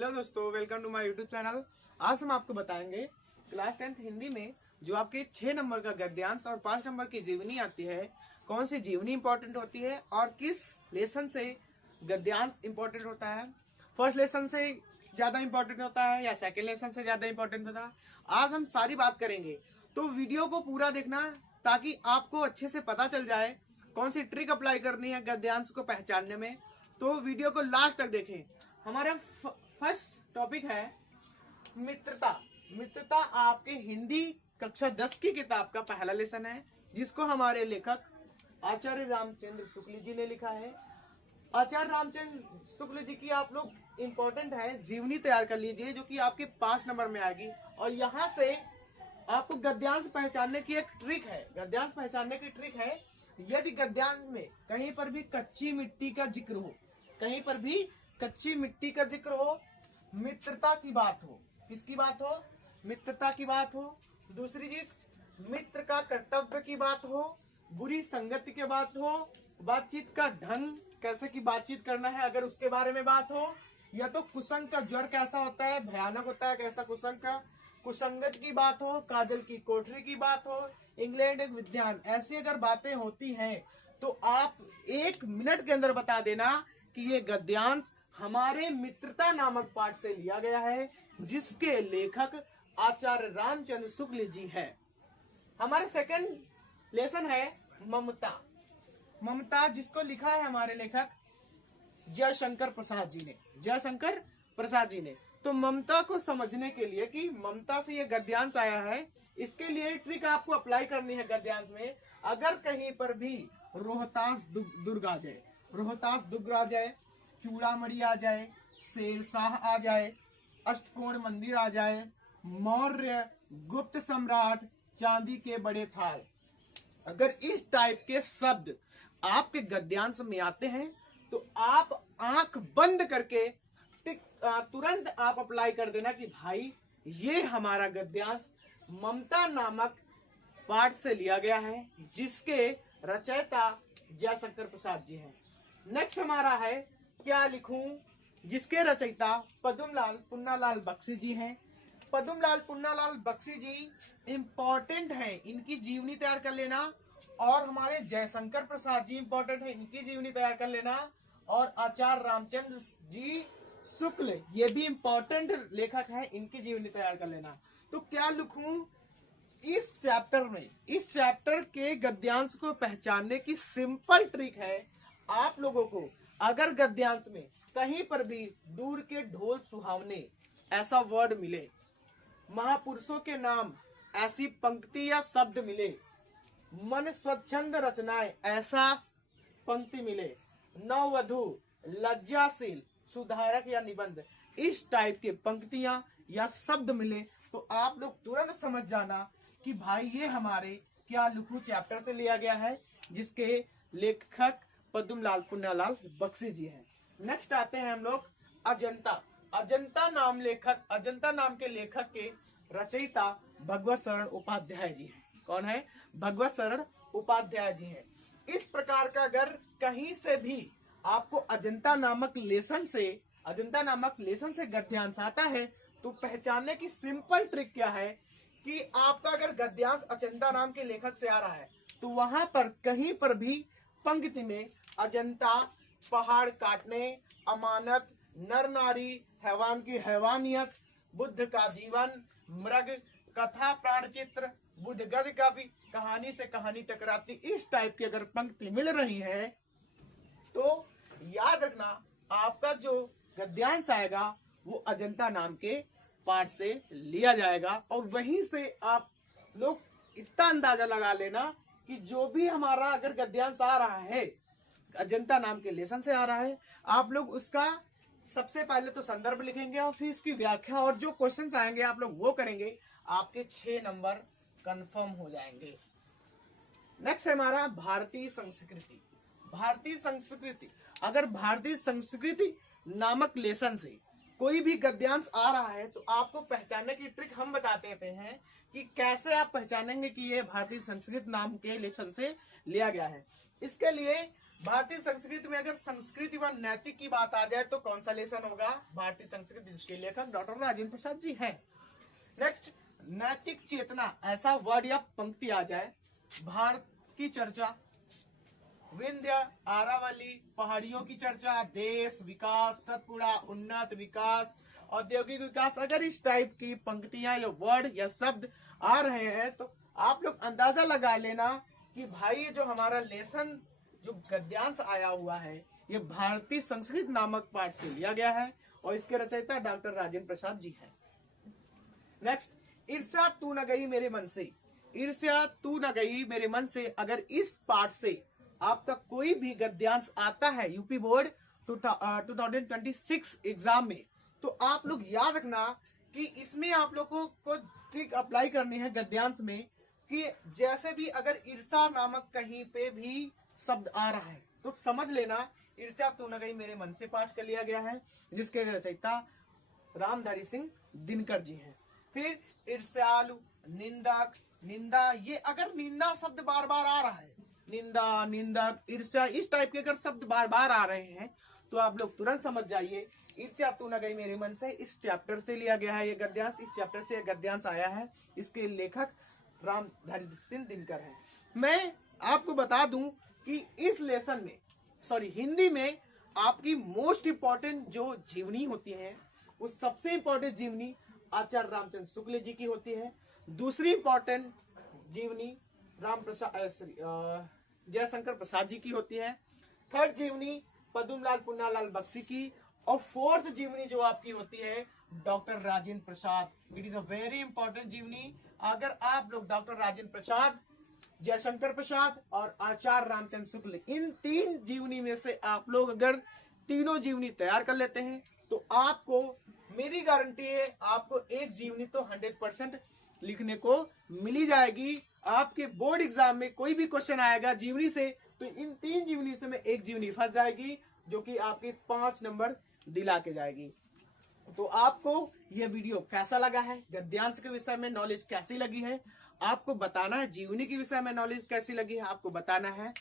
Hello दोस्तों, welcome to my YouTube channel. आज हम आपको बताएंगे क्लास 10th हिंदी में जो आपके 6 नंबर का गद्यांश और 5 नंबर की जीवनी आती है, कौन सी जीवनी इंपॉर्टेंट होती है और किस लेसन से गद्यांश इंपॉर्टेंट होता है। फर्स्ट लेसन से ज्यादा इंपॉर्टेंट होता है या सेकेंड लेसन से ज्यादा इंपॉर्टेंट होता है, आज हम सारी बात करेंगे। तो वीडियो को पूरा देखना ताकि आपको अच्छे से पता चल जाए कौन सी ट्रिक अप्लाई करनी है गद्यांश को पहचानने में। तो वीडियो को लास्ट तक देखें। हमारा फर्स्ट टॉपिक है मित्रता। मित्रता आपके हिंदी कक्षा 10 की किताब का पहला लेसन है, जिसको हमारे लेखक आचार्य रामचंद्र शुक्ल जी ने लिखा है। आचार्य रामचंद्र शुक्ल जी की आप लोग इम्पोर्टेंट है जीवनी तैयार कर लीजिए, जो कि आपके 5 नंबर में आएगी। और यहाँ से आपको गद्यांश पहचानने की एक ट्रिक है। गद्यांश पहचानने की ट्रिक है, यदि गद्यांश में कहीं पर भी कच्ची मिट्टी का जिक्र हो, कहीं पर भी कच्ची मिट्टी का जिक्र हो, मित्रता की बात हो, किसकी बात हो? मित्रता की बात हो। दूसरी चीज, मित्र का कर्तव्य की बात हो, बुरी संगति की बात हो, बातचीत का ढंग, कैसे की बातचीत करना है अगर उसके बारे में बात हो, या तो कुसंग का ज्वर कैसा होता है, भयानक होता है कैसा कुसंग का, कुसंगत की बात हो, काजल की कोठरी की बात हो, इंग्लैंड एक विद्वान, ऐसी अगर बातें होती हैं तो आप 1 मिनट के अंदर बता देना कि ये गद्यांश हमारे मित्रता नामक पाठ से लिया गया है, जिसके लेखक आचार्य रामचंद्र शुक्ल जी है। हमारा सेकंड लेसन है ममता। ममता जिसको लिखा है हमारे लेखक जयशंकर प्रसाद जी ने। जयशंकर प्रसाद जी ने। तो ममता को समझने के लिए कि ममता से ये गद्यांश आया है, इसके लिए ट्रिक आपको अप्लाई करनी है गद्यांश में। अगर कहीं पर भी रोहतास दुर्ग आ जाए, रोहतास दुर्ग आ जाए, चूड़ामणि आ जाए, शेरशाह आ जाए, अष्टकोण मंदिर आ जाए, मौर्य, गुप्त सम्राट, चांदी के बड़े थाल, अगर इस टाइप के शब्द आपके गद्यांश में आते हैं तो आप आंख बंद करके तुरंत आप अप्लाई कर देना कि भाई ये हमारा गद्यांश ममता नामक पाठ से लिया गया है, जिसके रचयिता जयशंकर प्रसाद जी हैं। नेक्स्ट हमारा है क्या लिखूं, जिसके रचयिता पद्मलाल पुन्नालाल बख्शी जी हैं। पद्मलाल पुन्नालाल बख्शी जी इंपॉर्टेंट है, इनकी जीवनी तैयार कर लेना। और हमारे जयशंकर प्रसाद जी इंपॉर्टेंट है, इनकी जीवनी तैयार कर लेना। और आचार्य रामचंद्र जी शुक्ल ये भी इंपॉर्टेंट लेखक है, इनकी जीवनी तैयार कर लेना। तो क्या लिखूं इस चैप्टर में, इस चैप्टर के गद्यांश को पहचानने की सिंपल ट्रिक है। आप लोगों को अगर गद्यांश में कहीं पर भी दूर के ढोल सुहावने ऐसा वर्ड मिले, महापुरुषों के नाम ऐसी पंक्ति या शब्द मिले, मन स्वच्छंद रचनाएं ऐसा पंक्ति मिले, नववधु, लज्जाशील, सुधारक या निबंध, इस टाइप के पंक्तियां या शब्द मिले तो आप लोग तुरंत समझ जाना कि भाई ये हमारे क्या लिखूं चैप्टर से लिया गया है, जिसके लेखक पद्मलाल पुन्नालाल बख्शी जी हैं। नेक्स्ट आते हैं हम लोग अजंता। अजंता नाम के लेखक के रचयिता भगवत शरण उपाध्याय जी हैं। कौन है? भगवत शरण उपाध्याय जी हैं। इस प्रकार का अगर कहीं से भी आपको अजंता नामक लेसन से गद्यांश आता है तो पहचानने की सिंपल ट्रिक क्या है कि आपका अगर गद्यांश अजंता नाम के लेखक से आ रहा है तो वहां पर कहीं पर भी पंक्ति में अजंता, पहाड़ काटने, अमानत, नर नारी, हैवान की हैवानियत, बुद्ध का जीवन, मृग, कथा प्राण चित्र, बुद्ध गद्य कवि, कहानी से कहानी टकराती, इस टाइप की अगर पंक्ति मिल रही है तो याद रखना आपका जो गद्यांश आएगा वो अजंता नाम के पाठ से लिया जाएगा। और वहीं से आप लोग इतना अंदाजा लगा लेना कि जो भी हमारा अगर गद्यांश आ रहा है अजंता नाम के लेसन से आ रहा है, आप लोग उसका सबसे पहले तो संदर्भ लिखेंगे और फिर इसकी व्याख्या और जो क्वेश्चंस आएंगे आप लोग वो करेंगे, आपके 6 नंबर कंफर्म हो जाएंगे। नेक्स्ट है हमारा भारतीय संस्कृति। भारतीय संस्कृति, अगर भारतीय संस्कृति नामक लेसन से कोई भी गद्यांश आ रहा है तो आपको पहचानने की ट्रिक हम बताते हैं कि कैसे आप पहचानेंगे कि ये भारतीय संस्कृत नाम के लेसन से लिया गया है। इसके लिए भारतीय संस्कृति में अगर संस्कृति व नैतिक की बात आ जाए तो कौन सा लेसन होगा? भारतीय संस्कृति, जिसके लेखक डॉक्टर राजेंद्र प्रसाद जी हैं। नेक्स्ट, नैतिक चेतना, ऐसा वर्ड या पंक्ति आ जाए। भारत की चर्चा, विंध्य, आरावली, पहाड़ियों की चर्चा, देश, विकास, सतपुड़ा, उन्नत विकास, औद्योगिक विकास। अगर इस टाइप की पंक्तियां या वर्ड या शब्द आ रहे हैं तो आप लोग अंदाजा लगा लेना कि भाई जो हमारा लेसन जो गद्यांश आया हुआ है ये भारतीय संस्कृत नामक पाठ से लिया गया है और इसके रचयिता डॉक्टर राजेंद्र प्रसाद जी हैं। नेक्स्ट, ईर्ष्या तू न गई मेरे मन से, ईर्ष्या तू न गई मेरे मन से। अगर इस पाठ से आप तक कोई भी गद्यांश आता है यूपी बोर्ड 2026 एग्जाम में, तो आप लोग याद रखना कि इसमें आप लोगों को ट्रिक अप्लाई करनी है गद्यांश में कि जैसे भी अगर ईर्ष्या नामक कहीं पे भी शब्द आ रहा है तो समझ लेना ईर्ष्या तू न गई मेरे मन से पाठ कर लिया गया है, जिसके रचयिता रामधारी सिंह दिनकर जी हैं। फिर ईर्ष्यालु, निंदक, निंदा, ये अगर निंदा शब्द बार बार आ रहा है, निंदा, निंदक, ईर्ष्या, इस टाइप के अगर शब्द बार बार आ रहे हैं तो आप लोग तुरंत समझ जाइए ईर्ष्या तू न गई मेरे मन से इस चैप्टर से लिया गया है। ये गद्यांश इस चैप्टर से गद्यांश आया है, इसके लेखक रामधारी सिंह दिनकर है। मैं आपको बता दूं कि इस लेसन में हिंदी में आपकी मोस्ट इंपॉर्टेंट जो जीवनी होती है वो सबसे इंपॉर्टेंट जीवनी आचार्य रामचंद्र शुक्ल जी की होती है। दूसरी इंपॉर्टेंट जीवनी जयशंकर प्रसाद जी की होती है। थर्ड जीवनी पद्मलाल पुन्नालाल बख्शी की, और फोर्थ जीवनी जो आपकी होती है doctor Rajendra Prasad. It is a very important जीवनी। अगर आप लोग डॉक्टर राजेंद्र प्रसाद, जयशंकर प्रसाद और आचार्य रामचंद्र शुक्ल, इन तीन जीवनी में से आप लोग अगर तीनों जीवनी तैयार कर लेते हैं तो आपको, मेरी गारंटी है, आपको एक जीवनी तो 100% लिखने को मिली जाएगी। आपके बोर्ड एग्जाम में कोई भी क्वेश्चन आएगा जीवनी से तो इन तीन जीवनी से में एक जीवनी फंस जाएगी जो कि आपकी 5 नंबर दिला के जाएगी। तो आपको यह वीडियो कैसा लगा है, गद्यांश के विषय में नॉलेज कैसी लगी है, आपको बताना है। जीवनी के विषय में नॉलेज कैसी लगी है आपको बताना है।